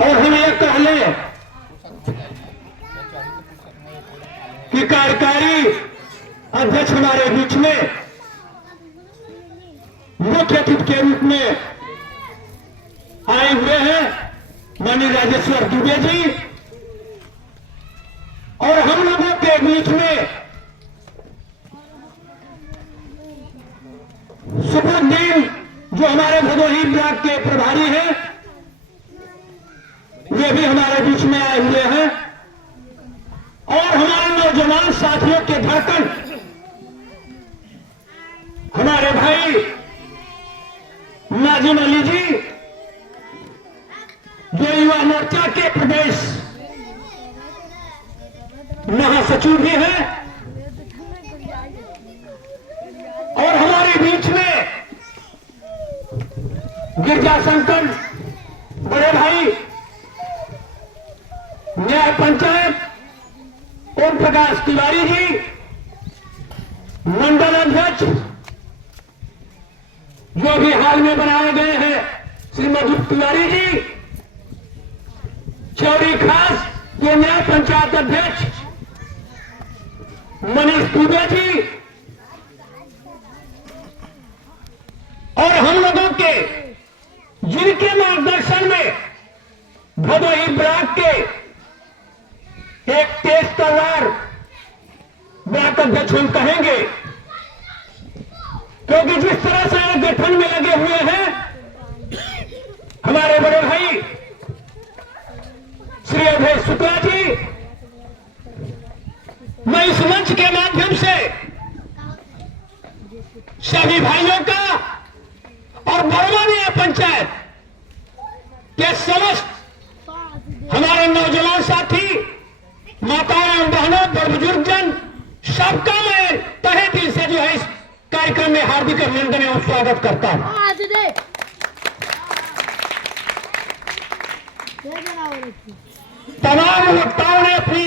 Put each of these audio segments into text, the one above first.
और हम यह कह लें कि कार्यकारी अध्यक्ष हमारे बीच में मुख्य अतिथि के रूप में आए हुए हैं माननीय राजेश्वर दुबे जी, और हम लोगों के बीच में सुबुद्दीन जो हमारे भदोही ब्लॉक के प्रभारी हैं, वे भी हमारे बीच में आए हुए हैं, और हमारे नौजवान साथियों के धड़कन हमारे भाई नाजिम अली जी जो युवा मोर्चा के प्रदेश महासचिव भी हैं, और हमारे बीच में गिरजा शंकर बड़े भाई न्याय पंचायत ओम प्रकाश तिवारी जी, मंडल अध्यक्ष जो भी हाल में बनाए गए हैं श्री मधु तिवारी जी, चौरी खास के न्याय पंचायत अध्यक्ष मनीष दुबे जी, और हम लोगों के जिनके मार्गदर्शन में भदोही ब्लॉक के एक तेज तलवार ब्लॉक अध्यक्ष हम कहेंगे, क्योंकि जिस तरह से गठन में लगे हुए हैं हमारे बड़े भाई श्री अभय शुक्ला जी, मैं इस मंच के माध्यम से सभी भाइयों का और बड़वानी पंचायत के समस्त हमारे नौजवान साथी, माताओं बहनों बड़ बुजुर्ग जन, सबका मैं तहे दिल से जो है इस कार्यक्रम में हार्दिक अभिनंदन एवं स्वागत करता हूं। तमाम वक्ताओं ने अपनी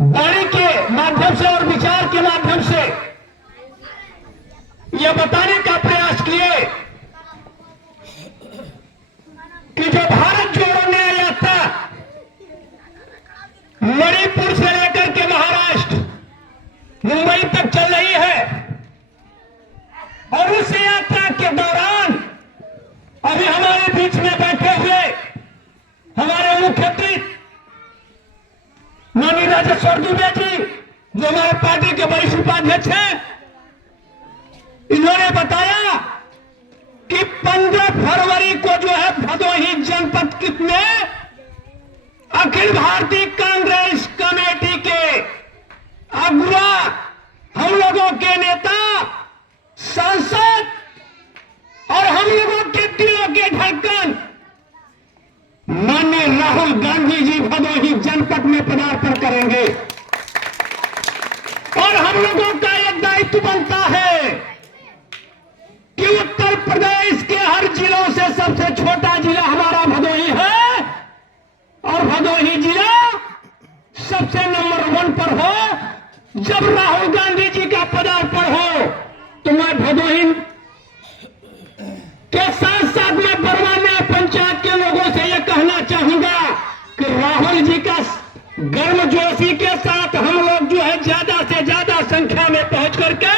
वाणी के माध्यम से और विचार के माध्यम से यह बताने का प्रयास किए कि जो भारत जोड़ो न्याय यात्रा मणिपुर से लेकर के महाराष्ट्र मुंबई तक चल रही है, और उस यात्रा के दौरान अभी हमारे बीच में बैठे हुए हमारे मुख्य अतिथि माननीय राजेश्वर दुबे जी जो हमारे पार्टी के वरिष्ठ उपाध्यक्ष हैं, इन्होंने बताया कि 15 फरवरी को जो है भदोही जनपद में अखिल भारतीय कांग्रेस कमेटी के अगुवा, हम लोगों के नेता, सांसद और हम लोगों के दिलों के धड़कन माननीय राहुल गांधी जी भदोही जनपद में पदार्पण करेंगे, और हम लोगों का एक दायित्व बनता है कि उत्तर प्रदेश के हर जिलों से सबसे छोटा जिला हमारा भदोही है, और भदोही जिला सबसे नंबर 1 पर हो। जब राहुल गांधी जी का पदार्पण हो तो मैं भदोही के साथ साथ में बड़वानी पंचायत के लोगों से यह कहना चाहूंगा कि राहुल जी का गर्मजोशी के साथ हम लोग जो है ज्यादा से ज्यादा संख्या में पहुंच करके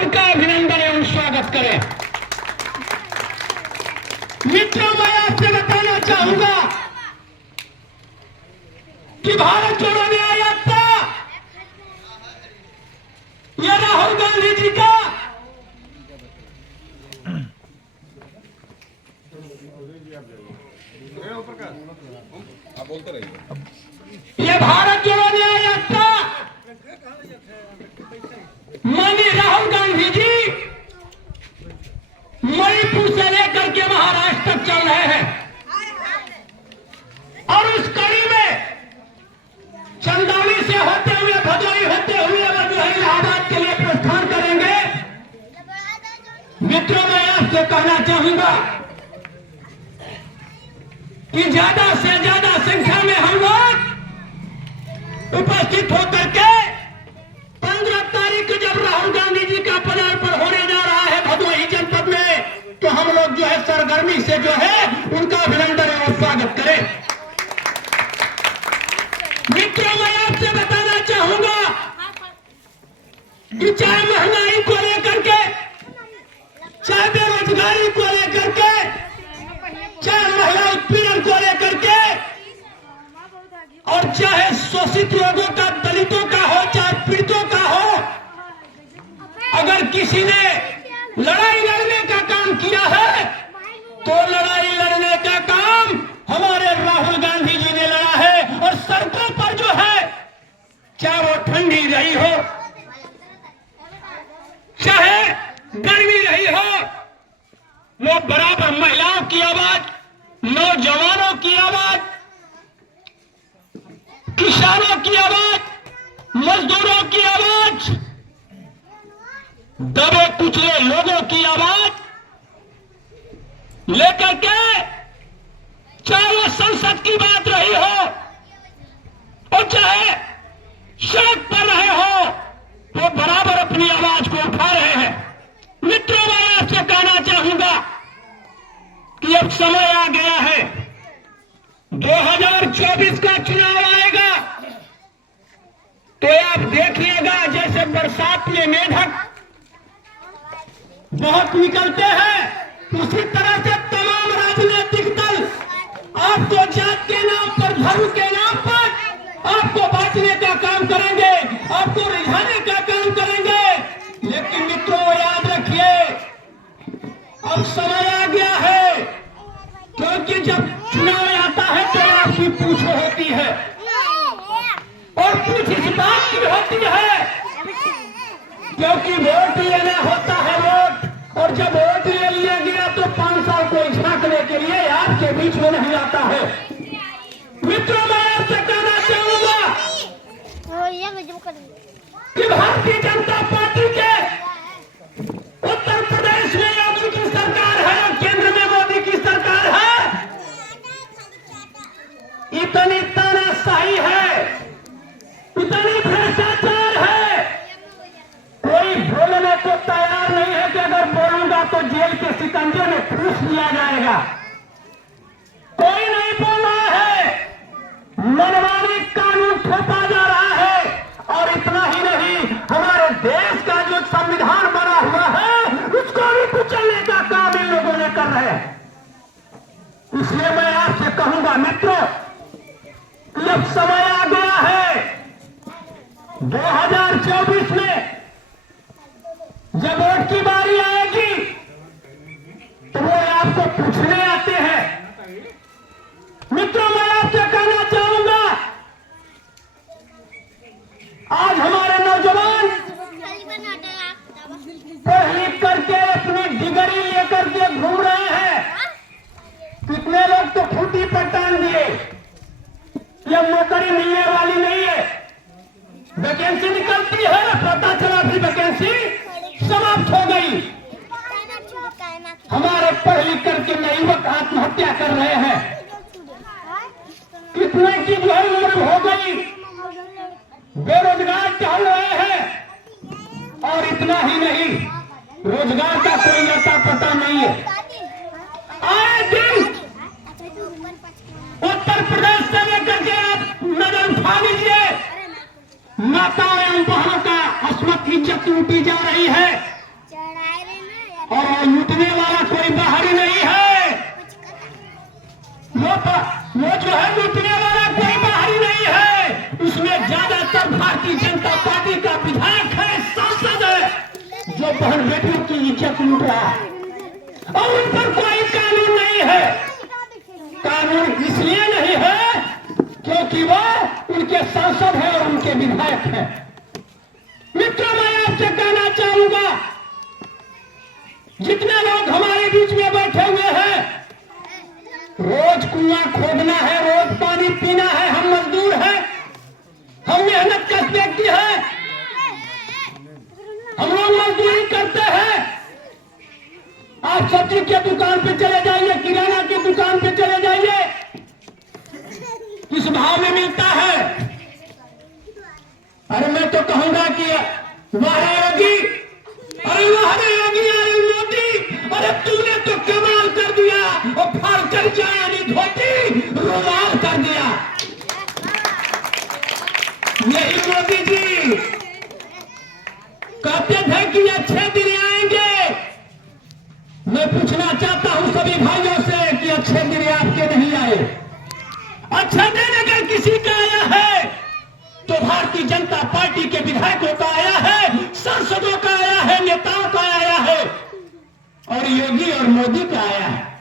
उनका अभिनंदन एवं स्वागत करें। मित्रों, मैं आपसे बताना चाहूंगा कि भारत जोड़ो न्याय यात्रा यह राहुल गांधी जी का यह भारत जोड़ो न्याय यात्रा माननीय राहुल गांधी जी मणिपुर से लेकर के महाराष्ट्र तक चल रहे हैं, और उस कड़ी में चंदौली से होते हुए भदोही होते हुए भदोही इलाहाबाद के लिए प्रस्थान करेंगे। मित्रों, मैं आपसे कहना चाहूंगा कि ज्यादा से ज्यादा संख्या में हम लोग उपस्थित होकर के 15 तारीख को जब राहुल गांधी जी का पदार्पण होने जा रहा है भदोही जनपद में, तो हम लोग जो है सरगर्मी से जो है उनका अभिनंदन और स्वागत करें। मित्रों, मैं आपसे बताना चाहूंगा कि चाहे महंगाई को लेकर के, चाहे बेरोजगारी को लेकर के, चाहे महिला उत्पीड़न को लेकर के, और चाहे शोषित लोगों का, दलितों का हो, चाहे पीड़ितों का हो, अगर किसी ने लड़ाई लड़ने का काम किया है तो लड़ाई लड़ने का काम हमारे राहुल गांधी जी ने लड़ा है। और सड़कों पर जो है, चाहे वो ठंडी रही हो, चाहे गर्मी रही हो, वो बराबर महिलाओं की आवाज, नौजवानों की आवाज, किसानों की आवाज, मजदूरों की आवाज, दबे कुचले लोगों की आवाज लेकर के, चाहे वो संसद की बात रही हो और चाहे सड़क पर रहे हो, वो बराबर अपनी आवाज को उठा रहे हैं। मित्रों, मैं आपसे कहना चाहूंगा कि अब समय आ गया है, 2024 का चुनाव आएगा तो आप देखिएगा, जैसे बरसात में मेढक बहुत निकलते हैं, उसी तरह से तमाम राजनीतिक दल आपको जात के नाम पर, धर्म के नाम पर आपको बांटने का काम करेंगे, आपको रिझाने का काम करेंगे। लेकिन मित्रों, याद रखिए, अब समय आ गया है, क्योंकि जब चुनाव आता है तो आपकी पूछ होती है, और पूछ इस बात की होती है क्योंकि वोट लेना होता है, वोट, और जब वोट ले लिया गया तो 5 साल कोई झांकने के लिए आपके बीच में नहीं आता है। मित्रों, मैं आपसे कहना चाहूंगा कि भारतीय जनता पार्टी के उत्तर प्रदेश में योगी की सरकार है और केंद्र में मोदी की सरकार है। इतनी तानाशाही है, इतनी भ्रष्टाचार है, कोई बोलने को तैयार नहीं है कि अगर बोलूंगा तो जेल के शिकंजे में ठूस दिया जाएगा। कोई नहीं बोल रहा है, मनमानी कानून थोपा जा रहा है। और इतना ही नहीं, हमारे देश का जो संविधान बना हुआ है उसको भी कुचलने का काम इन लोगों ने कर रहे हैं। इसलिए मैं आपसे कहूंगा मित्रों, अब समय आ गया है 2024 में, जब वोट की बारी आएगी तो वो आपको पूछने आते हैं। मित्रों, मैं आपसे कहना चाहूंगा, आज हमारे नौजवान पढ़ लिख करके अपनी डिग्री लेकर के घूम रहे हैं। कितने लोग तो खूंटी पर टांग दिए, यह नौकरी मिलने वाली नहीं है। वैकेंसी निकलती है, पता चला भी वैकेंसी समाप्त हो गई। हमारे पढ़ लिख करके युवक आत्महत्या कर रहे हैं, कितने की जो है उम्र हो गई, बेरोजगार टहल रहे हैं। और इतना ही नहीं, रोजगार का कोई आता पता नहीं है। आए दिन उत्तर प्रदेश से लेकर के आप नजर उठा लीजिए, माताओं एवं बहनों का अस्मत इज्जत लूटी जा रही है, और लूटने वाला कोई बाहरी नहीं है। वो जो है लूटने वाला कोई बाहरी नहीं है, उसमें ज्यादातर भारतीय जनता पार्टी का विधायक है, सांसद है, जो बहन बेटियों की इज्जत लूट रहा है, और उन पर कोई कानून नहीं है। कानून इसलिए नहीं है क्योंकि वो उनके सांसद है और उनके विधायक हैं। मित्रों, मैं आपसे कहना चाहूंगा, जितने लोग हमारे बीच में बैठे हुए हैं, रोज कुआं खोदना है, रोज पानी पीना है, हम मजदूर हैं, हम मेहनत कश व्यक्ति हैं, हम लोग मजदूरी करते हैं। आप सब्जी के दुकान पे चले जाइए, किराना की दुकान पे चले जाइए, किस भाव में मिलता है? अरे मैं तो कहूंगा कि वाह योगी, अरे वाह योगी, अरे मोदी, अरे तूने तो कमाल कर दिया, और फाड़ कर जा कहते थे कि अच्छे दिन आएंगे। मैं पूछना चाहता हूं सभी भाइयों से कि अच्छे दिन आपके नहीं आए। अच्छा दिन अगर किसी का आया है तो भारतीय जनता पार्टी के विधायकों का आया है, सांसदों का आया है, नेताओं का आया है और योगी और मोदी का आया है।